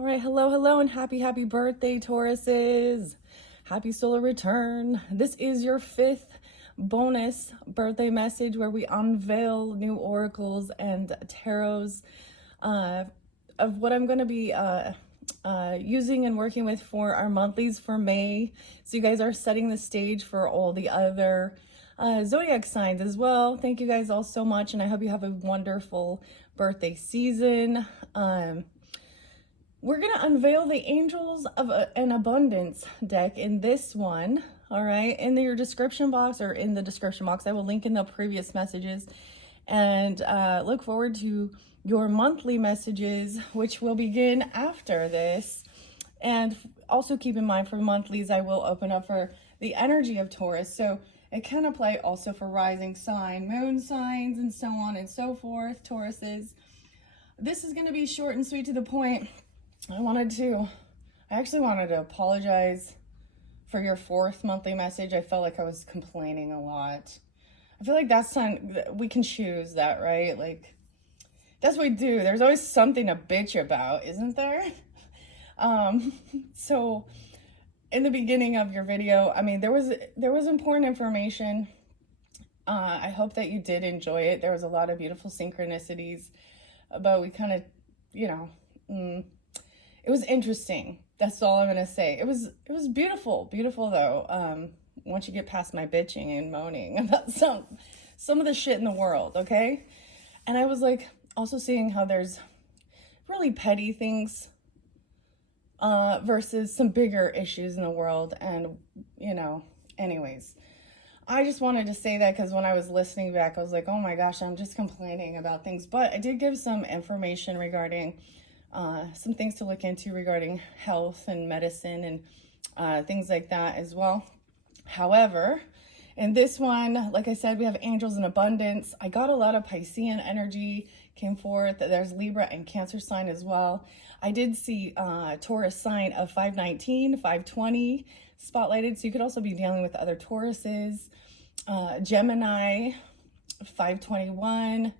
All right, hello, and happy birthday, Tauruses. Happy solar return. This is your 5th bonus birthday message where we unveil new oracles and tarots of what I'm going to be using and working with for our monthlies for May. So you guys are setting the stage for all the other zodiac signs as well. Thank you guys all so much, and I hope you have a wonderful birthday season. We're going to unveil the Angels of an Abundance deck in this one, all right? In your description box, or in the description box, I will link in the previous messages. And look forward to your monthly messages, which will begin after this. And also keep in mind, for monthlies, I will open up for the energy of Taurus. So it can apply also for rising sign, moon signs, and so on and so forth, Tauruses. This is going to be short and sweet to the point. I actually wanted to apologize for your 4th monthly message. I felt like I was complaining a lot. I feel like that's time we can choose that, right? Like, that's what we do. There's always something to bitch about, isn't there? So in the beginning of your video, I mean, there was important information. I hope that you did enjoy it. There was a lot of beautiful synchronicities, but we kind of, it was interesting. That's all I'm gonna say. It was beautiful though. Once you get past my bitching and moaning about some of the shit in the world, okay? And I was like also seeing how there's really petty things versus some bigger issues in the world. And anyways, I just wanted to say that because when I was listening back, I was like, oh my gosh, I'm just complaining about things. But I did give some information regarding some things to look into regarding health and medicine and things like that as well. However, in this one, like I said, we have Angels in Abundance. I got a lot of Piscean energy came forth. There's Libra and Cancer sign as well. I did see Taurus sign of 519, 520 spotlighted. So you could also be dealing with other Tauruses. Gemini, 521.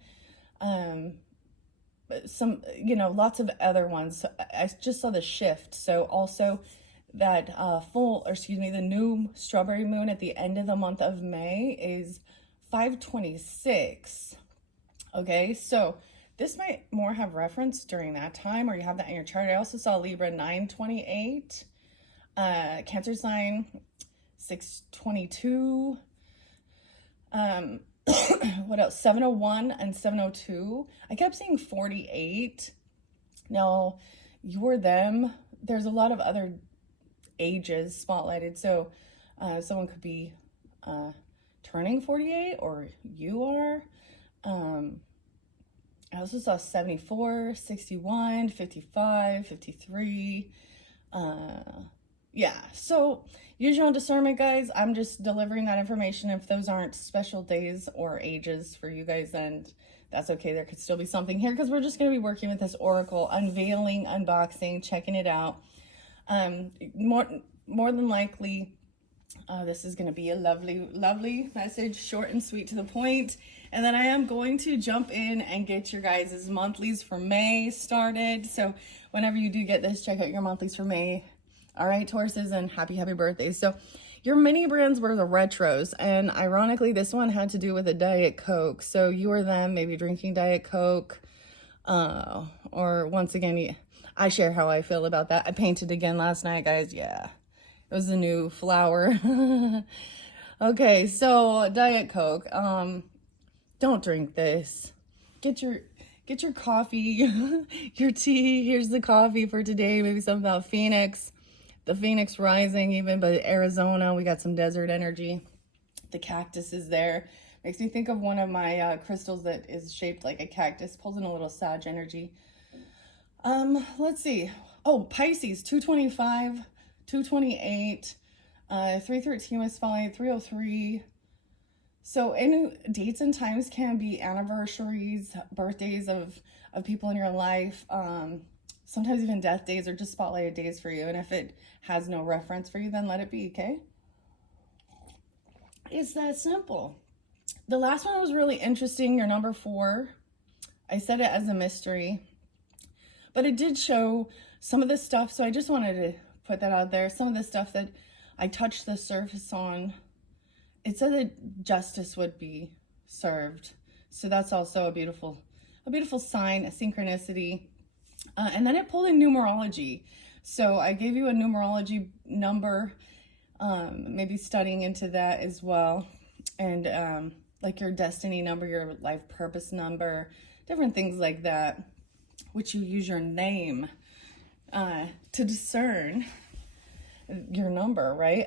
Some, lots of other ones. So I just saw the shift. So also that the new strawberry moon at the end of the month of May is 526. Okay, so this might more have reference during that time, or you have that in your chart. I also saw Libra 928, Cancer sign 622, what else? 701 and 702. I kept seeing 48. Now, you're them. There's a lot of other ages spotlighted. So someone could be turning 48, or you are. I also saw 74, 61, 55, 53. Yeah, so use your own discernment, guys. I'm just delivering that information. If those aren't special days or ages for you guys, then that's okay. There could still be something here, because we're just going to be working with this oracle, unveiling, unboxing, checking it out. More than likely, this is going to be a lovely message, short and sweet to the point. And then I am going to jump in and get your guys' monthlies for May started. So whenever you do get this, check out your monthlies for May. All right, Tauruses, and happy birthday. So your mini brands were the retros, and ironically, this one had to do with a Diet Coke. So you or them, maybe drinking Diet Coke, or once again, I share how I feel about that. I painted again last night, guys. Yeah, it was a new flower. Okay, so Diet Coke. Don't drink this. Get your coffee, your tea. Here's the coffee for today. Maybe something about Phoenix. The Phoenix rising, even, but Arizona, we got some desert energy. The cactus is there. Makes me think of one of my crystals that is shaped like a cactus. Pulls in a little Sag energy. Let's see. Oh, Pisces, 225, 228, 313 was following, 303. So any dates and times can be anniversaries, birthdays of people in your life. Sometimes even death days, or just spotlighted days for you. And if it has no reference for you, then let it be, okay? It's that simple. The last one was really interesting, your number 4. I said it as a mystery. But it did show some of the stuff, so I just wanted to put that out there. Some of the stuff that I touched the surface on, it said that justice would be served. So that's also a beautiful sign, a synchronicity. And then it pulled in numerology. So I gave you a numerology number, maybe studying into that as well. And like your destiny number, your life purpose number, different things like that, which you use your name to discern your number, right?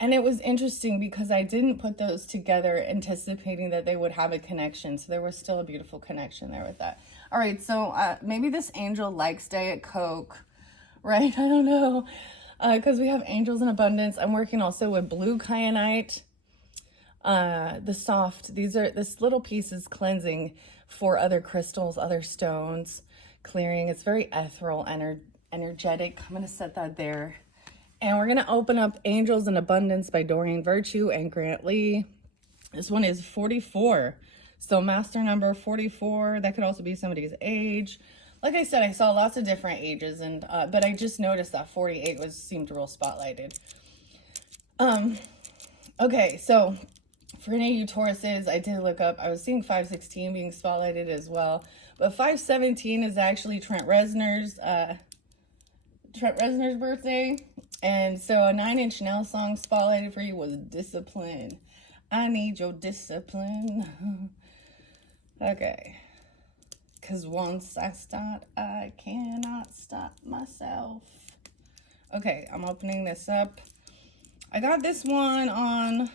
And it was interesting because I didn't put those together anticipating that they would have a connection. So there was still a beautiful connection there with that. All right, so maybe this angel likes Diet Coke, right? I don't know, because we have angels in abundance. I'm working also with blue kyanite, the soft. This little piece is cleansing for other crystals, other stones, clearing. It's very ethereal, energetic. I'm going to set that there. And we're going to open up Angels in Abundance by Doreen Virtue and Grant Lee. This one is 44. So master number 44. That could also be somebody's age. Like I said, I saw lots of different ages, and but I just noticed that 48 seemed real spotlighted. Okay, so for any of you Tauruses, I did look up. I was seeing 516 being spotlighted as well. But 517 is actually Trent Reznor's birthday. And so a 9 Inch Nails song spotlighted for you was Discipline. I need your discipline. Okay. Because once I start, I cannot stop myself. Okay, I'm opening this up. I got this one on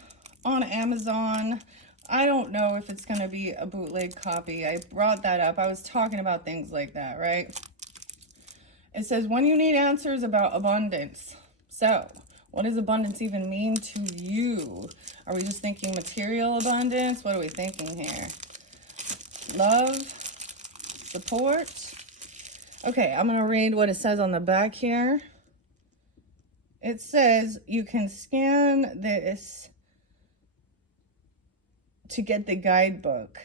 Amazon. I don't know if it's going to be a bootleg copy. I brought that up. I was talking about things like that, right? It says, when you need answers about abundance. So, what does abundance even mean to you? Are we just thinking material abundance? What are we thinking here? Love? Support? Okay, I'm going to read what it says on the back here. It says you can scan this to get the guidebook.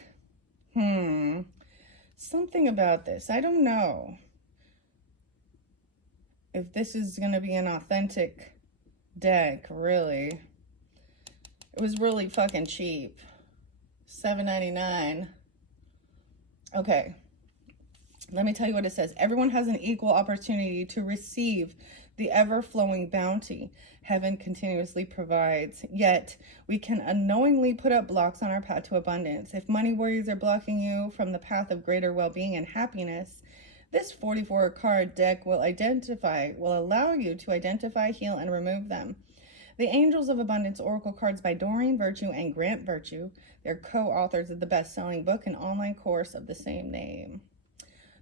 Something about this. I don't know if this is going to be an authentic deck, really. It was really fucking cheap. $7.99. Okay. Let me tell you what it says. Everyone has an equal opportunity to receive the ever-flowing bounty heaven continuously provides. Yet, we can unknowingly put up blocks on our path to abundance. If money worries are blocking you from the path of greater well-being and happiness, this 44 card deck will allow you to identify, heal, and remove them. The Angels of Abundance Oracle cards by Doreen Virtue and Grant Virtue. They're co-authors of the best-selling book and online course of the same name.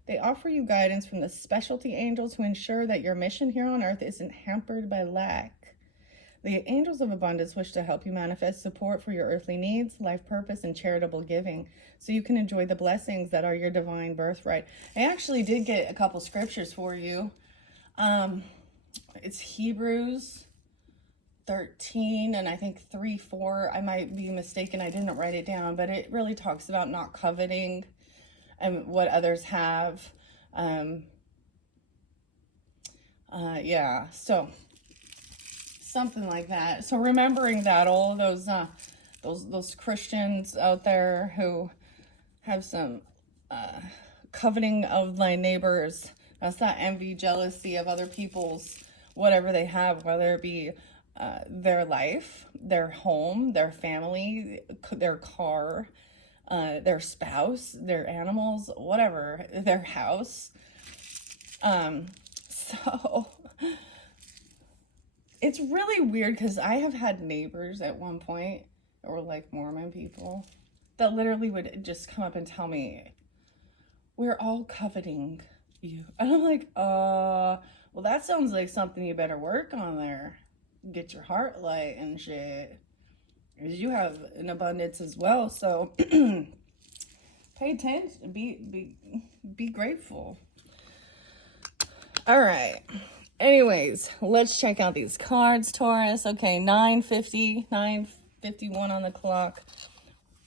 They offer you guidance from the specialty angels who ensure that your mission here on earth isn't hampered by lack. The Angels of Abundance wish to help you manifest support for your earthly needs, life purpose, and charitable giving, so you can enjoy the blessings that are your divine birthright. I actually did get a couple scriptures for you. It's Hebrews 13 and I think 3:4. I might be mistaken. I didn't write it down, but it really talks about not coveting and what others have. Yeah, so something like that. So remembering that all of those Christians out there who have some coveting of thy neighbors, that's that envy, jealousy of other people's whatever they have, whether it be their life, their home, their family, their car, their spouse, their animals, whatever, their house. So it's really weird because I have had neighbors at one point that were like Mormon people that literally would just come up and tell me, we're all coveting you. And I'm like, well, that sounds like something you better work on there. Get your heart light and shit. Because you have an abundance as well. So pay attention. Be grateful. All right. Anyways, let's check out these cards, Taurus. Okay, 9:50, 9:51 on the clock.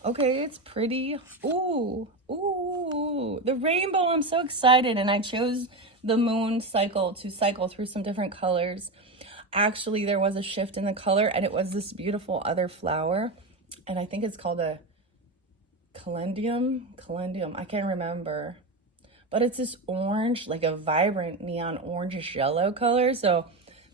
Okay, it's pretty. Ooh, ooh, the rainbow. I'm so excited. And I chose the moon cycle to cycle through some different colors. Actually, there was a shift in the color, and it was this beautiful other flower. And I think it's called a calendula. I can't remember. But it's this orange, like a vibrant neon orangish yellow color. So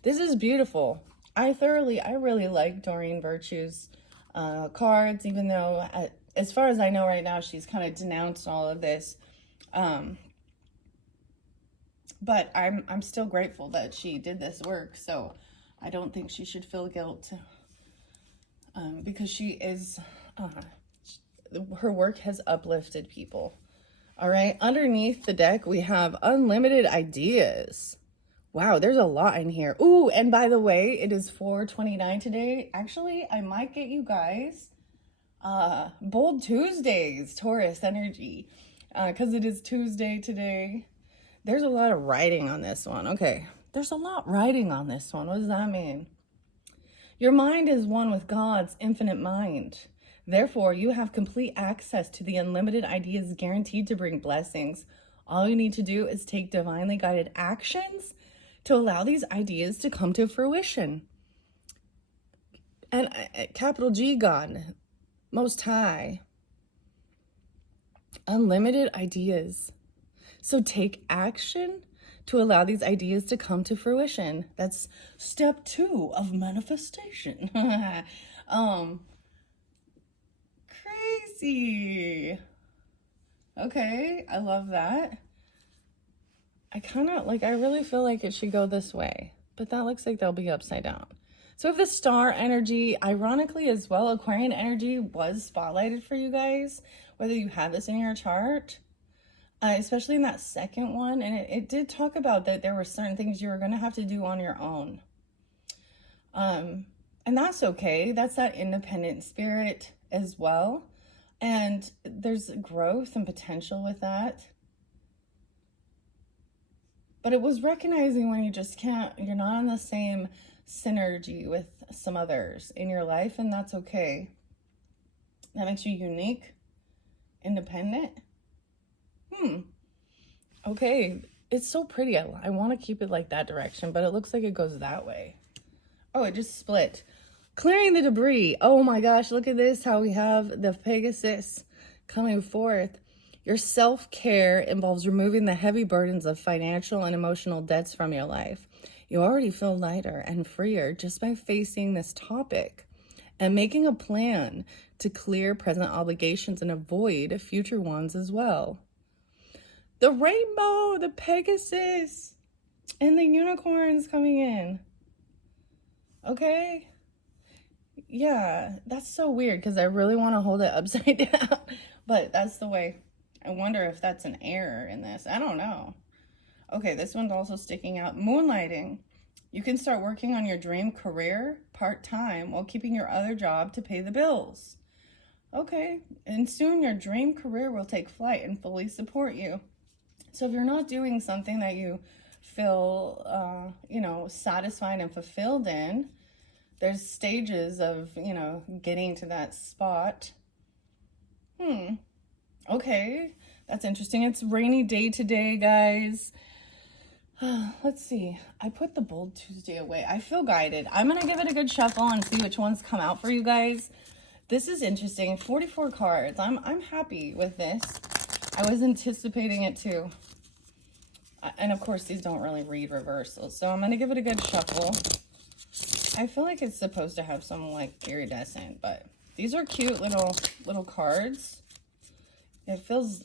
this is beautiful. I really like Doreen Virtue's cards, even though as far as I know right now, she's kind of denounced all of this. But I'm still grateful that she did this work. So I don't think she should feel guilt because she is, her work has uplifted people. All right, underneath the deck, we have unlimited ideas. Wow, there's a lot in here. Ooh, and by the way, it is 4/29 today. Actually, I might get you guys Bold Tuesdays, Taurus energy, because it is Tuesday today. There's a lot of writing on this one. Okay, there's a lot writing on this one. What does that mean? Your mind is one with God's infinite mind. Therefore, you have complete access to the unlimited ideas guaranteed to bring blessings. All you need to do is take divinely guided actions to allow these ideas to come to fruition. And capital G, God, Most High, unlimited ideas. So take action to allow these ideas to come to fruition. That's step 2 of manifestation. Crazy. Okay, I love that. I really feel like it should go this way, but that looks like they'll be upside down. So if the star energy, ironically as well, Aquarian energy was spotlighted for you guys, whether you have this in your chart, especially in that second one. And it did talk about that there were certain things you were going to have to do on your own. And that's okay. That's that independent spirit as well. And there's growth and potential with that. But it was recognizing when you just can't, you're not on the same synergy with some others in your life, and that's okay. That makes you unique, independent. Okay, it's so pretty. I want to keep it like that direction, but it looks like it goes that way. Oh, it just split. Clearing the debris. Oh my gosh, look at this, how we have the Pegasus coming forth. Your self-care involves removing the heavy burdens of financial and emotional debts from your life. You already feel lighter and freer just by facing this topic and making a plan to clear present obligations and avoid future ones as well. The rainbow, the Pegasus, and the unicorns coming in. Okay. Yeah, that's so weird because I really want to hold it upside down, but that's the way. I wonder if that's an error in this. I don't know. Okay, this one's also sticking out. Moonlighting. You can start working on your dream career part-time while keeping your other job to pay the bills. Okay, and soon your dream career will take flight and fully support you. So if you're not doing something that you feel, satisfied and fulfilled in, there's stages of, getting to that spot. Okay, that's interesting. It's rainy day today, guys. Let's see. I put the Bold Tuesday away. I feel guided. I'm going to give it a good shuffle and see which ones come out for you guys. This is interesting. 44 cards. I'm happy with this. I was anticipating it too. And of course, these don't really read reversals. So I'm going to give it a good shuffle. I feel like it's supposed to have some like iridescent, but these are cute little cards. They feel,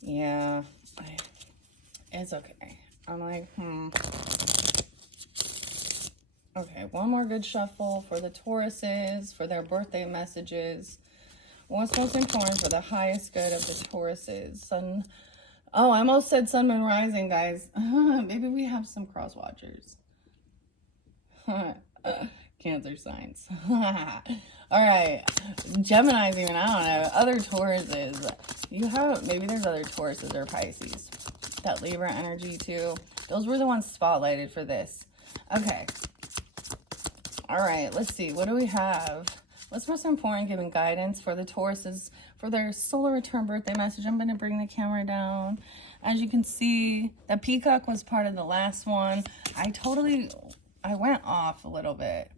yeah, it's okay. I'm like, Okay, one more good shuffle for the Tauruses, for their birthday messages. What's most important for the highest good of the Tauruses? Sun, oh, I almost said sun, moon, rising, guys. Maybe we have some cross watchers. Cancer signs. All right, Gemini's even, I don't know, other Tauruses. You have, maybe there's other Tauruses or Pisces. That Libra energy too. Those were the ones spotlighted for this. Okay. All right, let's see. What do we have? What's most important, giving guidance for the Tauruses for their solar return birthday message? I'm going to bring the camera down. As you can see, the peacock was part of the last one. I went off a little bit.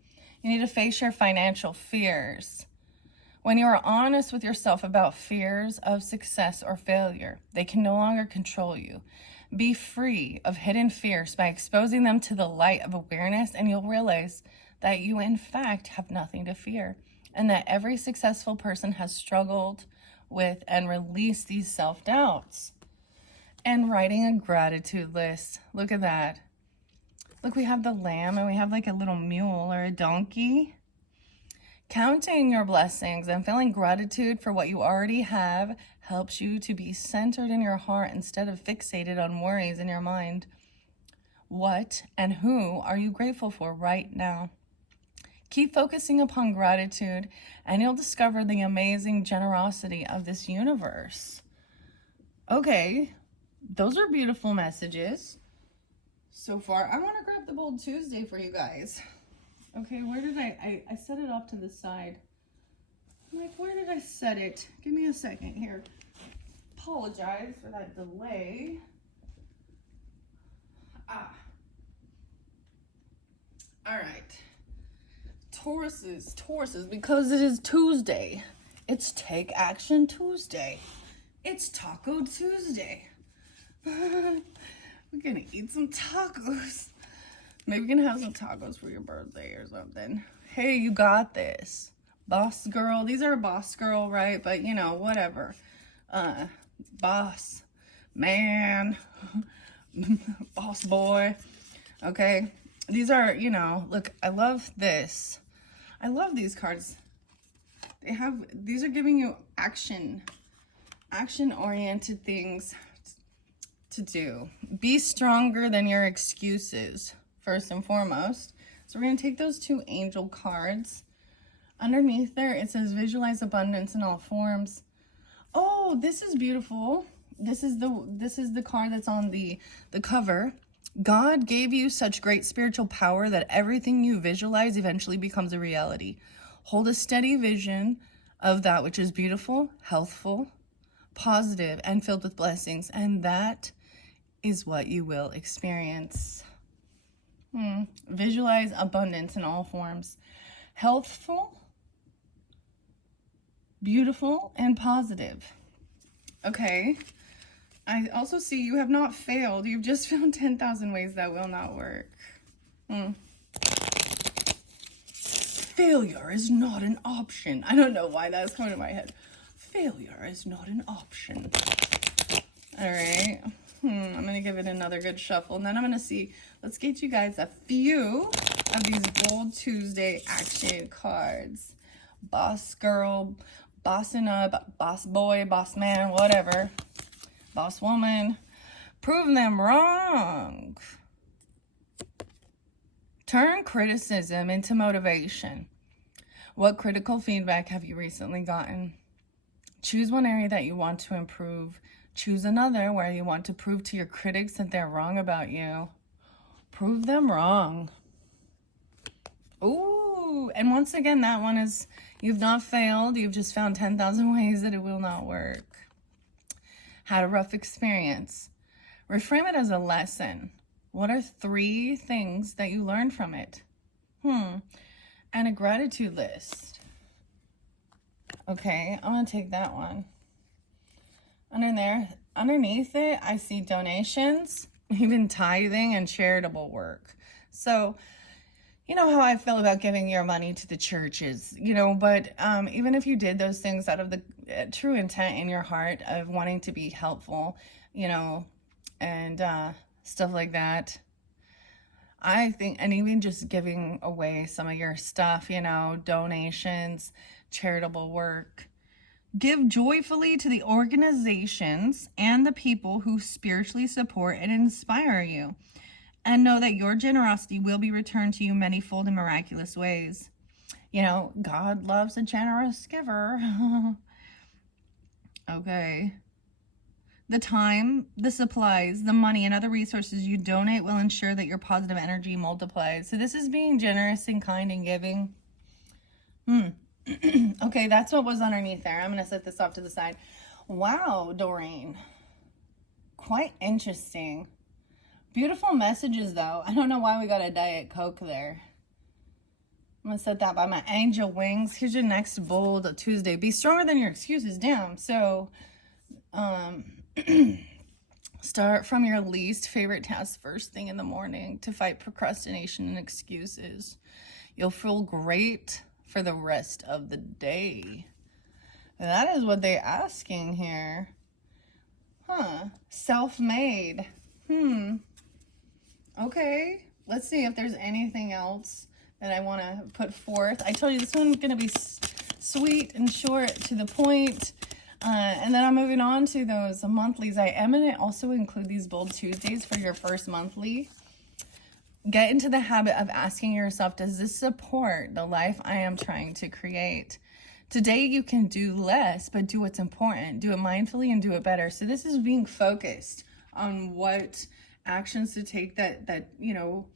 You need to face your financial fears. When you are honest with yourself about fears of success or failure, they can no longer control you. Be free of hidden fears by exposing them to the light of awareness, and you'll realize that you, in fact, have nothing to fear, and that every successful person has struggled with and released these self-doubts. And writing a gratitude list. Look at that. Look, we have the lamb, and we have like a little mule or a donkey. Counting your blessings and feeling gratitude for what you already have helps you to be centered in your heart instead of fixated on worries in your mind. What and who are you grateful for right now? Keep focusing upon gratitude, and you'll discover the amazing generosity of this universe. Okay, those are beautiful messages so far. I want to grab the Bold Tuesday for you guys. Okay, where did I set it off to the side. I'm like, where did I set it? Give me a second here. Apologize for that delay. All right. Tauruses, because it is Tuesday. It's Take Action Tuesday. It's Taco Tuesday. We're gonna eat some tacos. Maybe we can have some tacos for your birthday or something. Hey, you got this. Boss girl. These are boss girl, right? But, you know, whatever. Boss. Man. Boss boy. Okay. These are, you know, look, I love this. I love these cards. These are giving you action-oriented things to do. Be stronger than your excuses, first and foremost. So we're going to take those two angel cards. Underneath there, it says visualize abundance in all forms. Oh, this is beautiful. This is the card that's on the cover. God gave you such great spiritual power that everything you visualize eventually becomes a reality. Hold a steady vision of that which is beautiful, healthful, positive, and filled with blessings, and that is what you will experience. Visualize abundance in all forms. Healthful, beautiful, and positive. Okay. I also see you have not failed. You've just found 10,000 ways that will not work. Failure is not an option. I don't know why that's coming to my head. Failure is not an option. All right. I'm going to give it another good shuffle. And then I'm going to see. Let's get you guys a few of these Bold Tuesday action cards. Boss girl, bossing up, boss boy, boss man, whatever. Boss woman. Prove them wrong. Turn criticism into motivation. What critical feedback have you recently gotten? Choose one area that you want to improve. Choose another where you want to prove to your critics that they're wrong about you. Prove them wrong. Ooh, and once again, that one is, you've not failed. You've just found 10,000 ways that it will not work. Had a rough experience. Reframe it as a lesson. What are 3 things that you learned from it? And a gratitude list. Okay, I'm going to take that one. Underneath it, I see donations, even tithing and charitable work. So, you know how I feel about giving your money to the churches, you know, but even if you did those things out of the true intent in your heart of wanting to be helpful, you know, and stuff like that, I think, and even just giving away some of your stuff, you know, donations, charitable work. Give joyfully to the organizations and the people who spiritually support and inspire you. And know that your generosity will be returned to you manyfold in miraculous ways. You know, God loves a generous giver. Okay. The time, the supplies, the money, and other resources you donate will ensure that your positive energy multiplies. So this is being generous and kind and giving. Okay, that's what was underneath there. I'm going to set this off to the side. Wow, Doreen. Quite interesting. Beautiful messages, though. I don't know why we got a Diet Coke there. I'm going to set that by my angel wings. Here's your next bold Tuesday. Be stronger than your excuses. Damn. So, start from your least favorite task first thing in the morning to fight procrastination and excuses. You'll feel great for the rest of the day. That is what they're asking here. Huh. Self-made. Okay. Let's see if there's anything else that I want to put forth. I told you this one's going to be sweet and short to the point. And then I'm moving on to those monthlies. I am going to also include these Bold Tuesdays for your first monthly. Get into the habit of asking yourself, does this support the life I am trying to create? Today you can do less, but do what's important. Do it mindfully and do it better. So this is being focused on what actions to take that you know,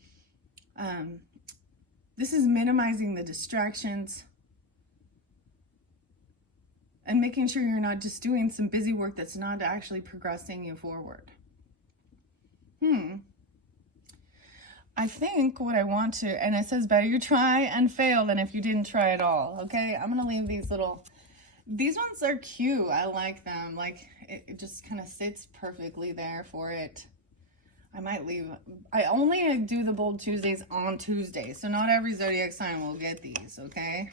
this is minimizing the distractions and making sure you're not just doing some busy work that's not actually progressing you forward. I think what I want to, and it says better you try and fail than if you didn't try at all. Okay, I'm gonna leave these ones are cute. I like them. Like it just kind of sits perfectly there for it. I only do the Bold Tuesdays on Tuesday, so not every zodiac sign will get these, okay?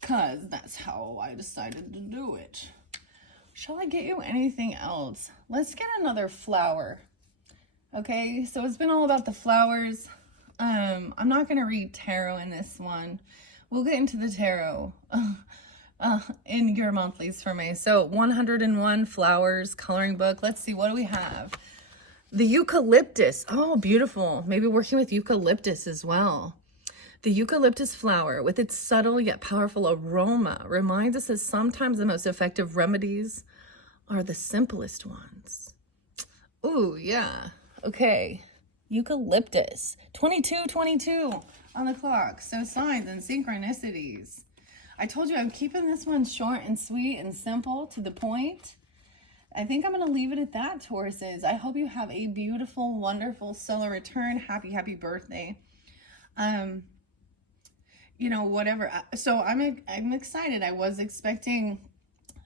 Because that's how I decided to do it. Shall I get you anything else? Let's get another flower. Okay, so it's been all about the flowers. I'm not going to read tarot in this one. We'll get into the tarot in your monthlies for May. So 101 flowers, coloring book. Let's see, what do we have? The eucalyptus. Oh, beautiful. Maybe working with eucalyptus as well. The eucalyptus flower, with its subtle yet powerful aroma, reminds us that sometimes the most effective remedies are the simplest ones. Ooh, yeah. Okay. Eucalyptus. 22:22 on the clock. So signs and synchronicities. I told you I'm keeping this one short and sweet and simple to the point. I think I'm going to leave it at that, Tauruses. I hope you have a beautiful, wonderful solar return. Happy, happy birthday. You know, whatever. So I'm excited. I was expecting.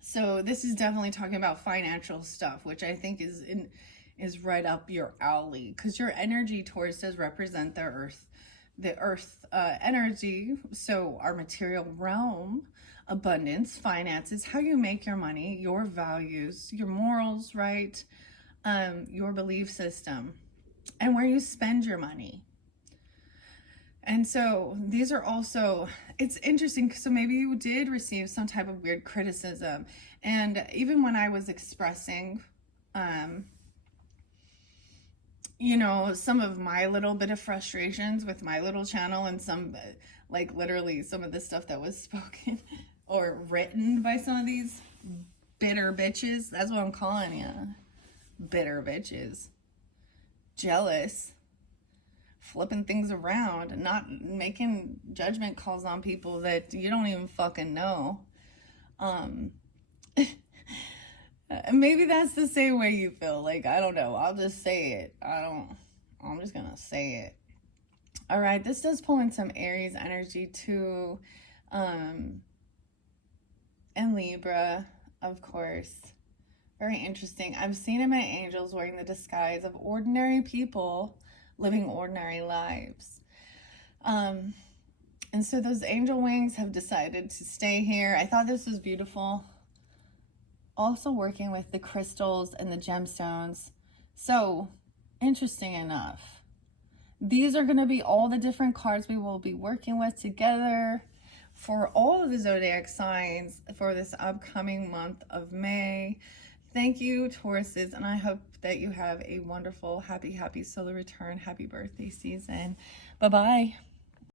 So this is definitely talking about financial stuff, which I think is right up your alley, because your energy, Taurus, does represent the earth energy. So our material realm, abundance, finances, how you make your money, your values, your morals, right? Your belief system, and where you spend your money. And so these are also, it's interesting. So maybe you did receive some type of weird criticism. And even when I was expressing, you know, some of my little bit of frustrations with my little channel, and some, like literally some of the stuff that was spoken or written by some of these bitter bitches. That's what I'm calling you. Bitter bitches. Jealous. Flipping things around, not making judgment calls on people that you don't even fucking know. Maybe that's the same way you feel. Like, I don't know. I'll just say it. I'm just gonna say it. All right, this does pull in some Aries energy too. And Libra, of course. Very interesting. I've seen in my angels wearing the disguise of ordinary people living ordinary lives. And so those angel wings have decided to stay here. I thought this was beautiful. Also working with the crystals and the gemstones. So interesting enough, these are going to be all the different cards we will be working with together for all of the zodiac signs for this upcoming month of May. Thank you, Tauruses, and I hope that you have a wonderful, happy solar return. Happy birthday season. Bye-bye.